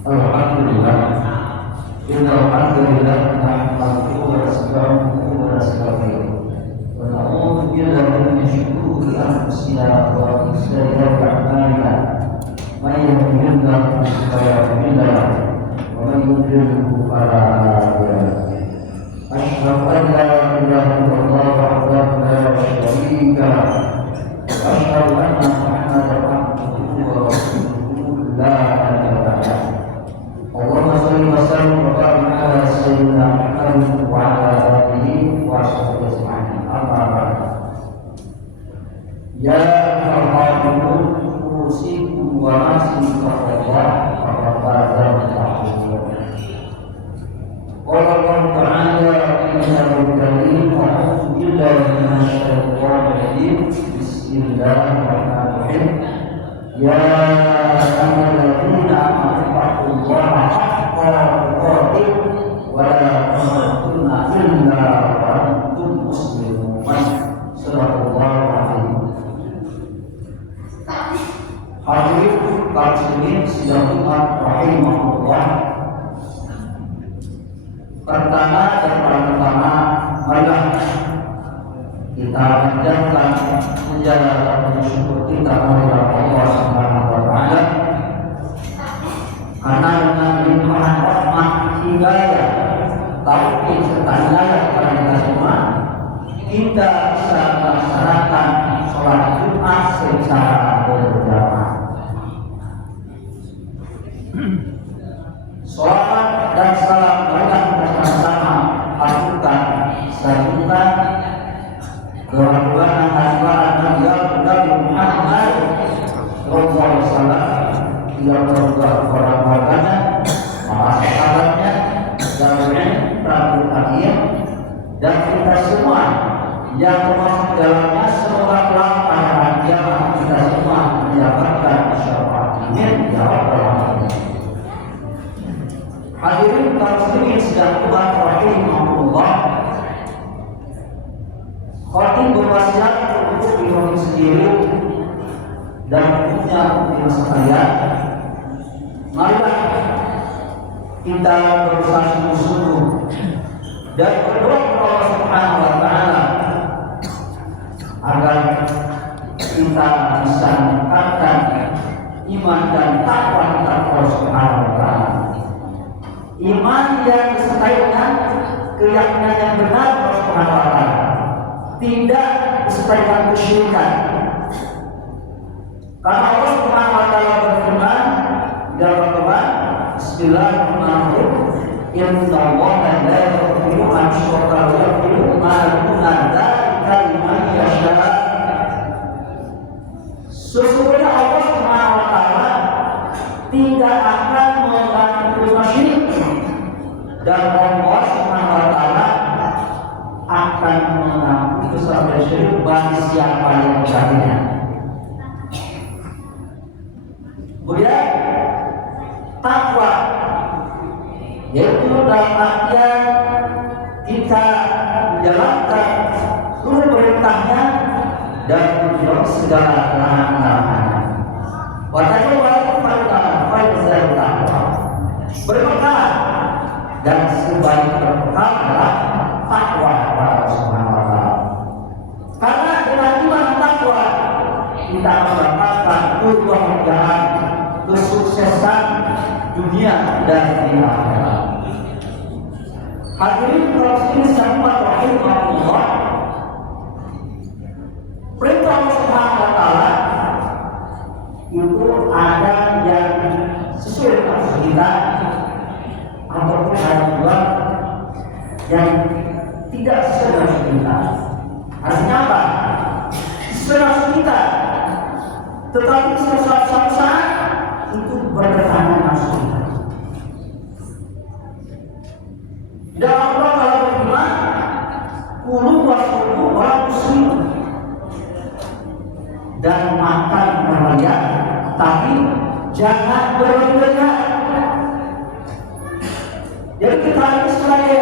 Alhamdulillah, Alhamdulillah, nahmaduhu wa nasta'inuhu wa nastaghfiruh. Wa na'udzu billahi min shururi anfusina wa min sayyi'ati a'malina. May yahdihillahu fala mudilla lahu wa may yudlil fala hadiya lahu. Asyhadu an la ilaha illallah wahdahu la syarika lahu wa asyhadu anna Muhammadan abduhu wa rasuluhu la ilaha illallah. Allahumma shalli wa sallim wa barik ala sayyidina Muhammad wa ala alihi wa sahbihi ajma'in. Amma ba'd. Ya ayyuhal usikum wa nafsi taqwa wa ta'ala. Qala Allah ta'ala innal karim wa a'udzu billahi minasy syaithanir rajim. Bismillahirrahmanirrahim. Ya ayyuhalladzina amanu taqullaha haqqa tuqatih wa la tamutunna illa wa antum muslimun. Sallallahu alaihi. Hadirin kaum muslimin sidang Jumat rahimahullah. Pertama dan paling utama, marilah kita menjalankan syukur kita kepada Allah Subhanahu wa taala karena dengan limpahan rahmat, hidayah, taufik serta hidayah kepada kita semua, kita bisa melaksanakan sholat Jumat secara berjamaah. Sholawat dan salam marilah kita sama-sama lakukan serta doa-doa Nabi Muhammad sallallahu alaihi wasallam yang berdoa kepada keluarganya, para sahabatnya, dan prabu akhir dan kita semua yang termasuk dalamnya, semoga kelak pada hari kiamat kita semua mendapatkan syafaat. Amin ya rabbal alamin. Hadirin kaum muslimin sedang Tuhan rahimahullah. Khatib berwasiat untuk diri sendiri dan punya di masa kalian. Marilah kita berusaha sungguh-sungguh dan berdoa kepada Allah Subhanahu wa taala agar kita bisa meningkatkan iman dan takwa kita kepada Allah Subhanahu wa taala. Iman yang disertai dengan keyakinan yang benar kepada Allah Subhanahu wa taala, tidak disertai kesyirikan. Karena Allah Subhanahu wa taala berfirman dalam Al-Qur'an, Bismillahirrahmanirrahim, Innallaha la yaghfiru an yushraka bihi wa yaghfiru ma duna dzalika liman yasha. Sesungguhnya Allah Subhanahu wa taala tidak akan mengampuni dosa syirik, dan Allah Subhanahu wa taala akan mengampuni dosa syirik bagi siapa yang berani. Kemudian takwa, yaitu dalam artian kita menjalankan seluruh perintahnya dan menjauhi segala larangan-larangannya. Wajib berbekal dan sebaik berbekal adalah takwa kepada Allah Subhanahu wa taala. Karena dengan iman takwa kita mendapatkan kebahagiaan, kesuksesan dunia dan di akhirat. Hadirin muslimin sekalian rahimahullah. Perintah Allah Subhanahu wa taala itu ada yang sesuai dengan kita, ataupun ada juga yang tidak sesuai dengan kita. Artinya apa? Sesuai dengan kita, tetapi suatu saat itu bertentangan dengan kita. Dan Allah kalau berfirman, kulu wasulu wa muslim, dan makan berbahagia, tapi jangan berlebihan. Jadi kita harus sebagai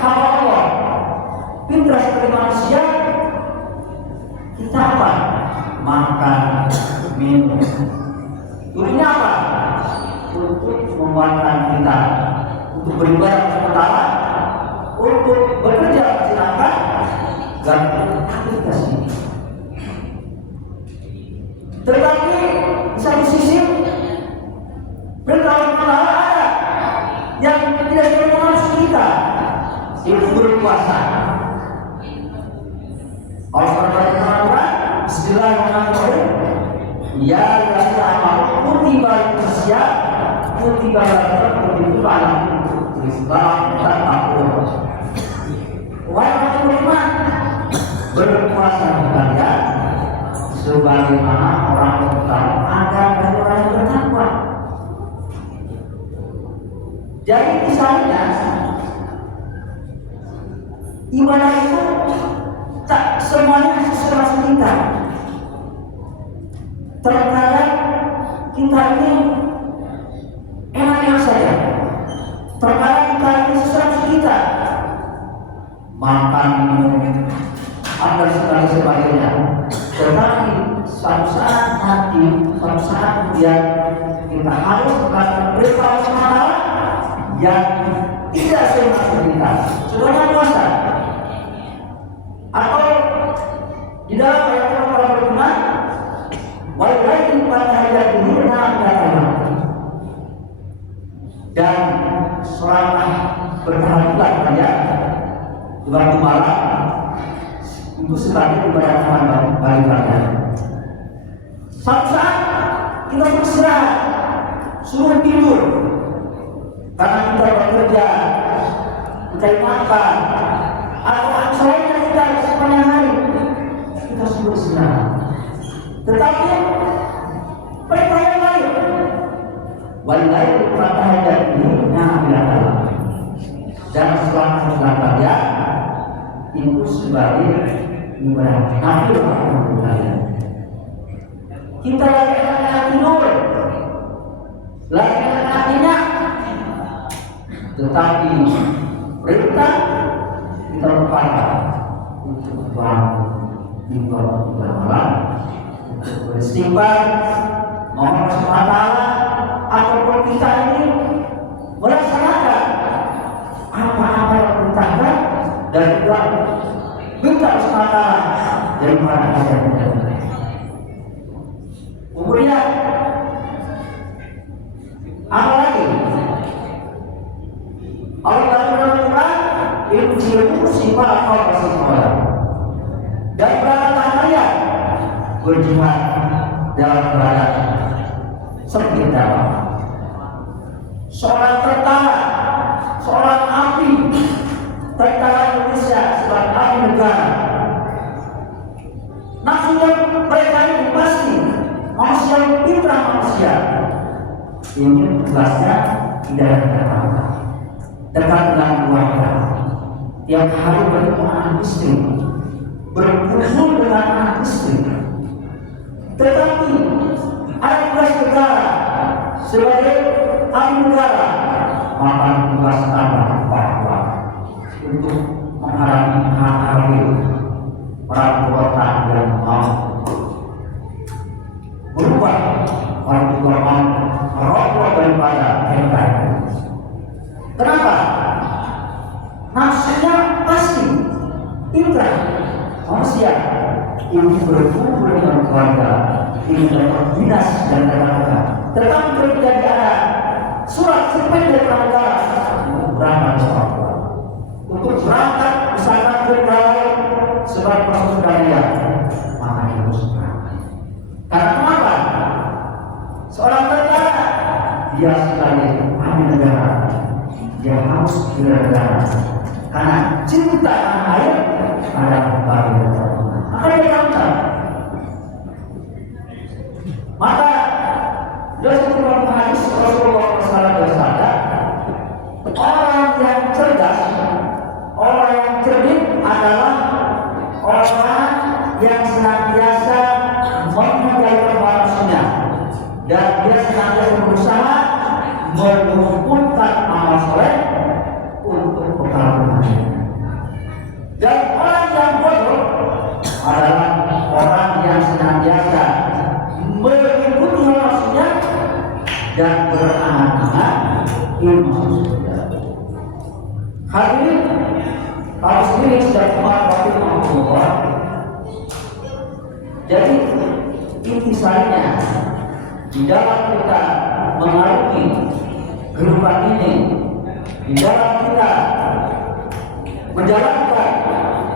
hamba Allah, pintar seperti manusia, kita apa? Makan, minum. Tujuannya apa? Untuk menguatkan kita untuk beribadah sementara, untuk bekerja silakan dan aktivitas ini. Tetapi di satu sisi perintah Allah ada yang tidak mengenal kita, itu berpuasa. Allah berkata dalam Al-Quran, Bismillahirrahmanirrahim. Ya alladzina amanu kutiba al-qiyam kutiba kutiba alaikum tattaqun. Wahai orang beriman, berpuasa kalian sebagaimana orang bertakwa agar dari orang yang bertakwa. Jadi misalnya ibadah itu tak semuanya sesuai kita. Terkadang kita ini enak-enak saja. Terkadang kita ini sesuai kita. Makan, minum, dan segala sebagainya. Tetapi suatu saat nanti, suatu saat kemudian kita harus melakukan perintah Allah yang tidak sesuai kita. Contohnya puasa. Atau di dalam ayat Allah berfirman, walaupun pada hari ini dan selama bertahun-tahun saja di waktu malam untuk sebagai ibadah Tuhan bagi kalian. Suatu saat kita beristirahat, suruh tidur karena kita bekerja, kita makan, atau selainnya kita sepanjang hari kita suruh istirahat. Tetapi perintah yang lain, walaupun pada hari ini dan setelah kalian itu sebagai ibadah nafil kalian. Kita lagi anak tidur, lagi anak tetapi perintah kita lupakan untuk bangun di malam, untuk beristighfar, mohon SWT, ataupun kita ini melaksanakan apa-apa yang diperintahkan dan juga minta SWT dari mana saja. Kemudian apa lagi? Allah berfirman, "Infiru sifat al-basifah." Dan berkata kalian berjihad dalam keadaan seperti apa? Seorang tentara, seorang api, tentara Indonesia sebagai api negara. Maksudnya mereka ini pasti manusia fitrah manusia. Ini tugasnya tidak ada dekat dengan keluarga. Tiap hari bertemu anak istri, berkumpul dengan anak istri. Tetapi ada tugas negara sebagai ahli negara, maka tugas adalah bahwa untuk menghadapi hal-hal perbuatan yang mau berubah perbuatan merokok daripada mereka. Kenapa? Nafsunya pasti indah manusia ini berkumpul dengan keluarga, ini berdinas dan tetangga. Tetapi ketika ada surat sepeda dari negara berangkat ke Papua untuk berangkat misalkan ke negara sebagai persaudaraan, maka harus berangkat. Karena kenapa? Seorang tentara dia sebagai ahli negara, dia harus bernegara karena cinta tanah air adalah bagi negara. Maka dia berangkat. Maka dalam sebuah hadis Rasulullah SAW, orang yang cerdas, orang yang cerdik adalah orang yang senantiasa mengejar manusia dan dia senantiasa berusaha mengumpulkan amal soleh untuk bekal dunia. Dan orang yang bodoh adalah orang yang senantiasa mengikuti manusia dan berangan-angan ingin masuk surga. Hadirin, kalau sendiri sudah kemarin Allah. Jadi intisannya di dalam kita mengarungi kehidupan ini, di dalam kita menjalankan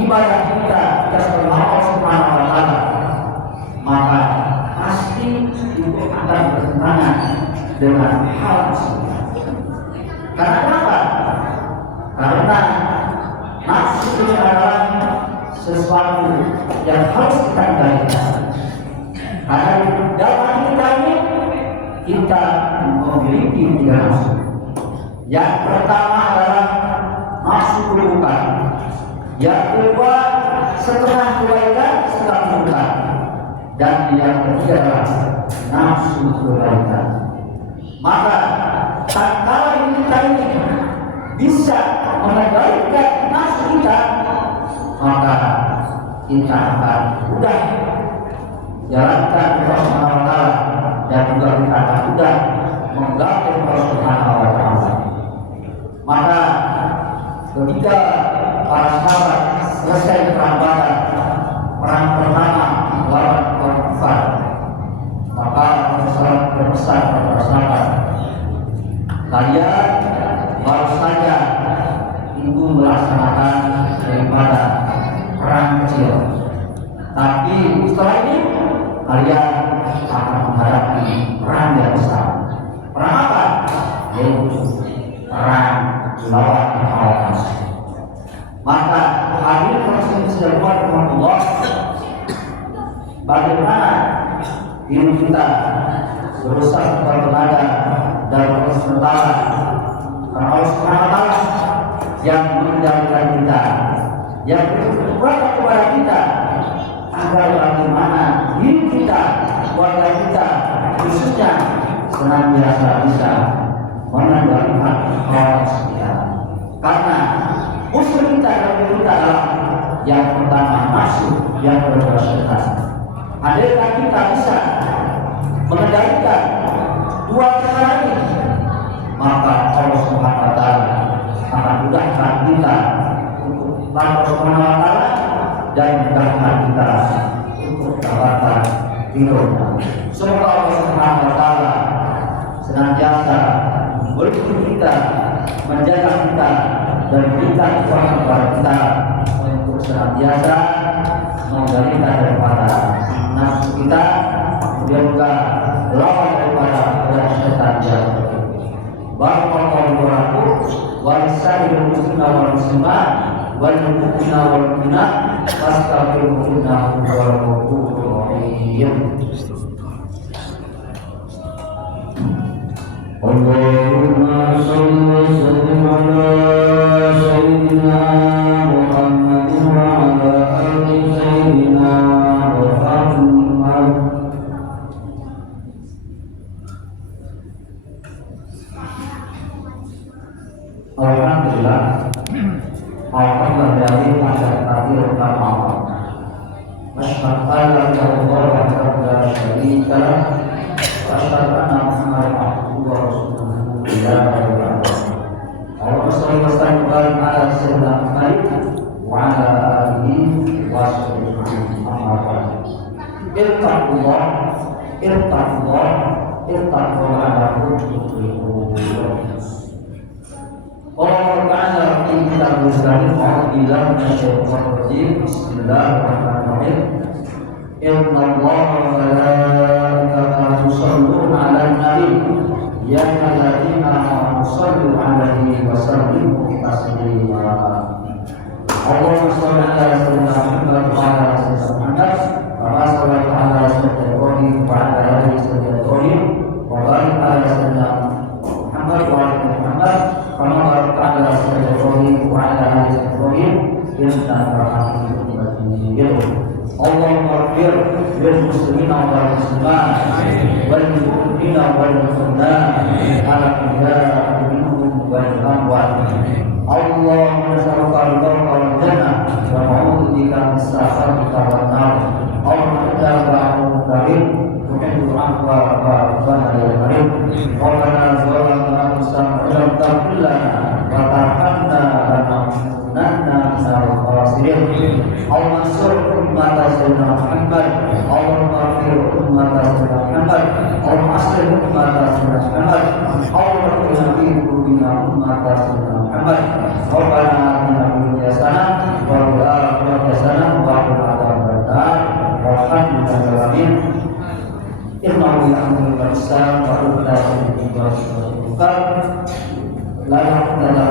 ibadah kita kepada Allah Subhanahu wa taala, maka pasti itu akan bertentangan dengan hal tersebut. Karena apa? Karena nafsu ini adalah sesuatu yang harus kita kendalikan. Karena dalam kita ini kita memiliki tiga nafsu. Yang pertama adalah nafsu keburukan. Yang kedua setengah kebaikan, setengah keburukan. Dan yang ketiga adalah nafsu kebaikan. Maka tatkala kita ini bisa mengendalikan nafsu kita, maka kita akan mudah jalankan Allah Subhanahu wa taala dan juga kita akan mudah menggapai Allah Subhanahu wa taala. Maka ketika para sahabat selesai perang Badar, perang pertama lawan kaum kafir, maka Rasulullah berpesan kepada sahabat, kalian baru saja itu melaksanakan daripada perang kecil, tapi setelah ini kalian akan menghadapi perang yang besar. Perang apa? Yaitu perang melawan hawa nafsu. Maka hadirin Rasul sallallahu alaihi wasallam, bagaimana diri kita berusaha bertenaga dan terus bertahan karena Allah Subhanahu wa taala yang mengendalikan kita, yang berbuat kepada kita agar bagaimana diri kita, keluarga kita, khususnya senantiasa bisa mengendalikan hawa kita. Karena musuh kita dan kita adalah yang pertama nafsu, yang kedua syaitan. Andaikan kita bisa mengendalikan dua perkara ini, maka Allah Subhanahu wa taala akan mudahkan kita untuk Allah Subhanahu wa taala dan mudahkan kita untuk mendapatkan ridhonya. Semoga Allah Subhanahu wa taala senantiasa melindungi kita, menjaga kita dan berikan kuasa kepada kita untuk senantiasa mengendalikan daripada nafsu kita, kemudian juga lawan daripada syaitan jahat. Barakallahu lakum wa lisa'il muslimina wal muslimat wal mu'minina wal mu'minat wastaghfiruhu innahu huwal ghafurur rahim. Allahumma shalli wa sallim ala sayyidina Muhammadin wa ala ali sayyidina Muhammad. Alhamdulillah, alhamdulillah masyarakat utama. Masyarakat Allah wa syarika lah. Asyhadu anna Muhammadan abduhu wa rasuluhu. Allahumma shalli wa sallim ala sayyidina Muhammad wa ala alihi wa sahbihi amma ba'd. Irtaqullah, irtaqullah, irtaqullah la'allakum tuflihun. Allah Ta'ala fi kitabul karim a'udzubillahi minasyaitonir rajim. Bismillahirrahmanirrahim. Inna Allaha wa malaikatahu yusholluna 'alan nabi ya ayyuhalladzina amanu shollu 'alaihi wa sallimu taslima. Allahumma shalli 'ala sayyidina Muhammad wa 'ala ali sayyidina Muhammad kama shallaita 'ala sayyidina Ibrahim wa 'ala ali sayyidina Ibrahim wa barik 'ala sayyidina Muhammad wa 'ala ali Muhammad kama barakta 'ala sayyidina Ibrahim wa 'ala ali sayyidina Ibrahim innaka Hamidum Majid. Allahumma ighfir lil muslimina wal muslimat wal mu'minina wal mu'minat al-ahya'i minhum wal amwat. Allahumma nas'aluka ridhaka wal jannah wa na'udzu bika min sakhatika wan nar. Allahumma innaka 'afuwwun karim tuhibbul 'afwa fa'fu 'anna ya karim. Rabbana zalamna anfusana Muhammad, Allahumma ighfir ummata sayyidina Muhammad, Allahumma aslih ummata sayyidina Muhammad, Allahumma ighfir fi qulubina ummata sayyidina Muhammad. Rabbana atina fid dunya hasanah wa fil akhirati hasanah wa qina adzaban nar. Walhamdulillahi innahu ya'muru bil ihsani wa yu'ti minal ladunni la ilaha illa